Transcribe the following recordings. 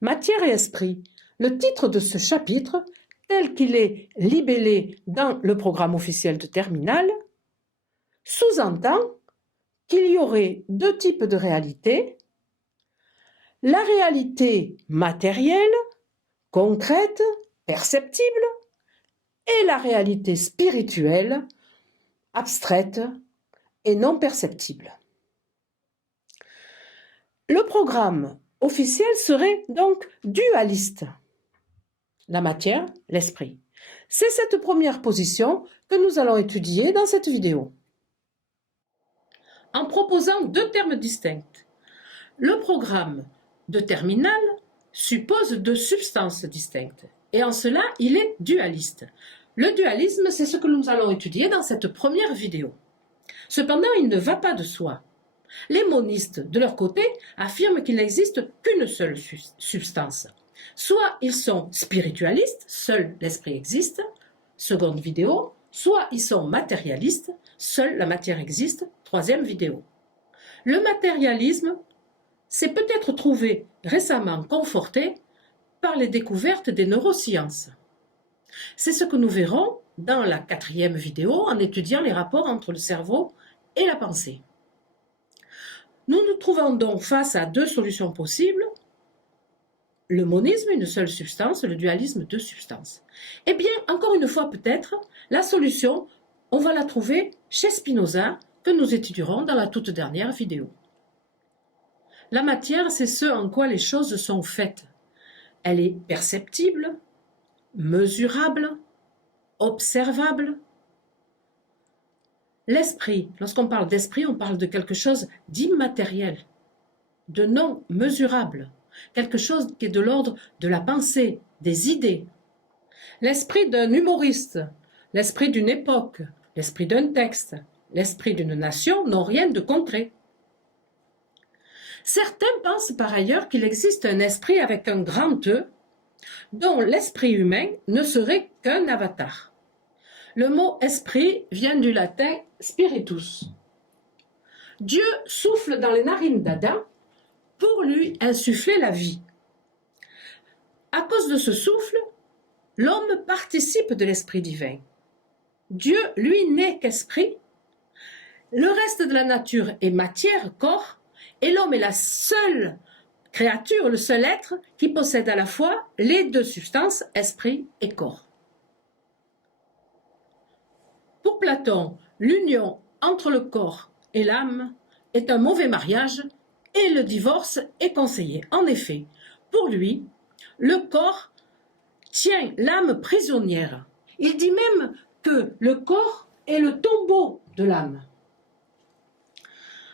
Matière et esprit. Le titre de ce chapitre, tel qu'il est libellé dans le programme officiel de terminale, sous-entend qu'il y aurait deux types de réalité. La réalité matérielle, concrète, perceptible, et la réalité spirituelle, abstraite et non perceptible. Le programme officiel serait donc dualiste. La matière, l'esprit. C'est cette première position que nous allons étudier dans cette vidéo. En proposant deux termes distincts, le programme de terminale suppose deux substances distinctes, et en cela, il est dualiste. Le dualisme, c'est ce que nous allons étudier dans cette première vidéo. Cependant, il ne va pas de soi. Les monistes, de leur côté, affirment qu'il n'existe qu'une seule substance. Soit ils sont spiritualistes, seul l'esprit existe, seconde vidéo, soit ils sont matérialistes, seule la matière existe, troisième vidéo. Le matérialisme s'est peut-être trouvé récemment conforté par les découvertes des neurosciences. C'est ce que nous verrons dans la quatrième vidéo en étudiant les rapports entre le cerveau et la pensée. Nous nous trouvons donc face à deux solutions possibles. Le monisme, une seule substance, le dualisme, deux substances. Eh bien, encore une fois peut-être, la solution, on va la trouver chez Spinoza, que nous étudierons dans la toute dernière vidéo. La matière, c'est ce en quoi les choses sont faites. Elle est perceptible, mesurable, observable. L'esprit, lorsqu'on parle d'esprit, on parle de quelque chose d'immatériel, de non mesurable, quelque chose qui est de l'ordre de la pensée, des idées. L'esprit d'un humoriste, l'esprit d'une époque, l'esprit d'un texte, l'esprit d'une nation n'ont rien de concret. Certains pensent par ailleurs qu'il existe un esprit avec un grand E, dont l'esprit humain ne serait qu'un avatar. Le mot esprit vient du latin spiritus. Dieu souffle dans les narines d'Adam pour lui insuffler la vie. À cause de ce souffle, l'homme participe de l'esprit divin. Dieu, lui, n'est qu'esprit. Le reste de la nature est matière, corps, et l'homme est la seule créature, le seul être qui possède à la fois les deux substances, esprit et corps. Pour Platon, l'union entre le corps et l'âme est un mauvais mariage et le divorce est conseillé. En effet, pour lui, le corps tient l'âme prisonnière. Il dit même que le corps est le tombeau de l'âme.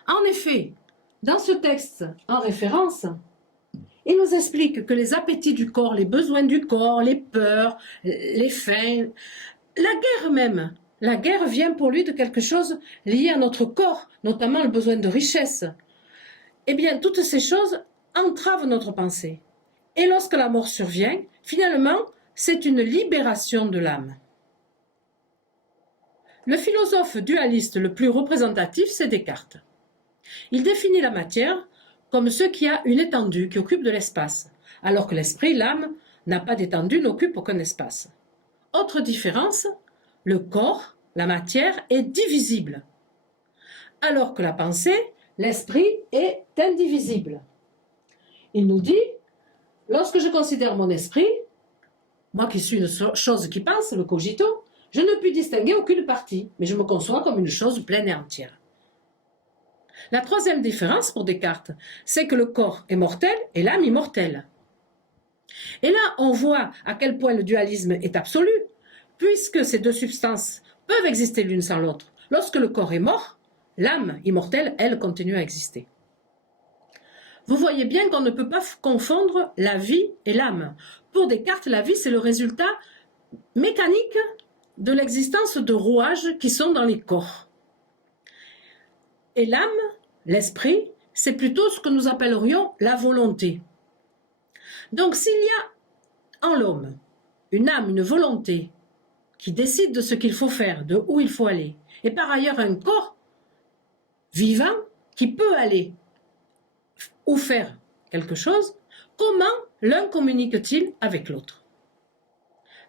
En effet, dans ce texte en référence, il nous explique que les appétits du corps, les besoins du corps, les peurs, les faims, la guerre même, la guerre vient pour lui de quelque chose lié à notre corps, notamment le besoin de richesse. Eh bien, toutes ces choses entravent notre pensée. Et lorsque la mort survient, finalement, c'est une libération de l'âme. Le philosophe dualiste le plus représentatif, c'est Descartes. Il définit la matière comme ce qui a une étendue, qui occupe de l'espace, alors que l'esprit, l'âme, n'a pas d'étendue, n'occupe aucun espace. Autre différence, le corps, la matière, est divisible, alors que la pensée, l'esprit, est indivisible. Il nous dit, lorsque je considère mon esprit, moi qui suis une chose qui pense, le cogito, je ne puis distinguer aucune partie, mais je me conçois comme une chose pleine et entière. La troisième différence pour Descartes, c'est que le corps est mortel et l'âme immortelle. Et là, on voit à quel point le dualisme est absolu, puisque ces deux substances peuvent exister l'une sans l'autre. Lorsque le corps est mort, l'âme immortelle, elle, continue à exister. Vous voyez bien qu'on ne peut pas confondre la vie et l'âme. Pour Descartes, la vie, c'est le résultat mécanique de l'existence de rouages qui sont dans les corps. Et l'âme, l'esprit, c'est plutôt ce que nous appellerions la volonté. Donc s'il y a en l'homme une âme, une volonté, qui décide de ce qu'il faut faire, de où il faut aller, et par ailleurs un corps vivant qui peut aller ou faire quelque chose, comment l'un communique-t-il avec l'autre?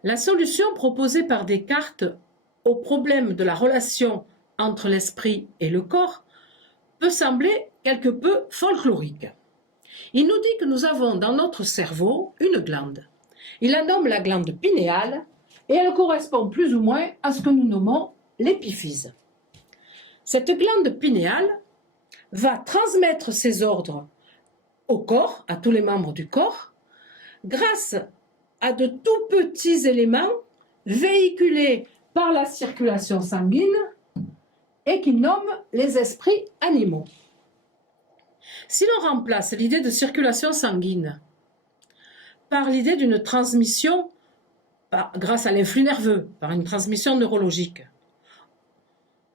La solution proposée par Descartes au problème de la relation entre l'esprit et le corps peut sembler quelque peu folklorique. Il nous dit que nous avons dans notre cerveau une glande. Il la nomme la glande pinéale et elle correspond plus ou moins à ce que nous nommons l'épiphyse. Cette glande pinéale va transmettre ses ordres au corps, à tous les membres du corps, grâce à de tout petits éléments véhiculés par la circulation sanguine et qu'il nomme les esprits animaux. Si l'on remplace l'idée de circulation sanguine par l'idée d'une transmission grâce à l'influx nerveux, par une transmission neurologique,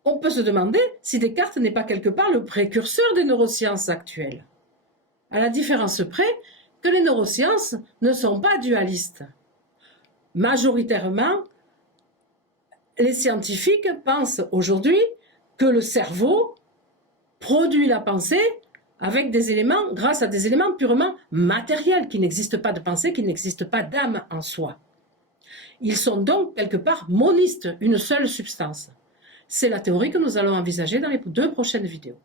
on peut se demander si Descartes n'est pas quelque part le précurseur des neurosciences actuelles, à la différence près que les neurosciences ne sont pas dualistes. Majoritairement, les scientifiques pensent aujourd'hui que le cerveau produit la pensée avec des éléments, grâce à des éléments purement matériels, qui n'existent pas de pensée, qui n'existent pas d'âme en soi. Ils sont donc quelque part monistes, une seule substance. C'est la théorie que nous allons envisager dans les 2 prochaines vidéos.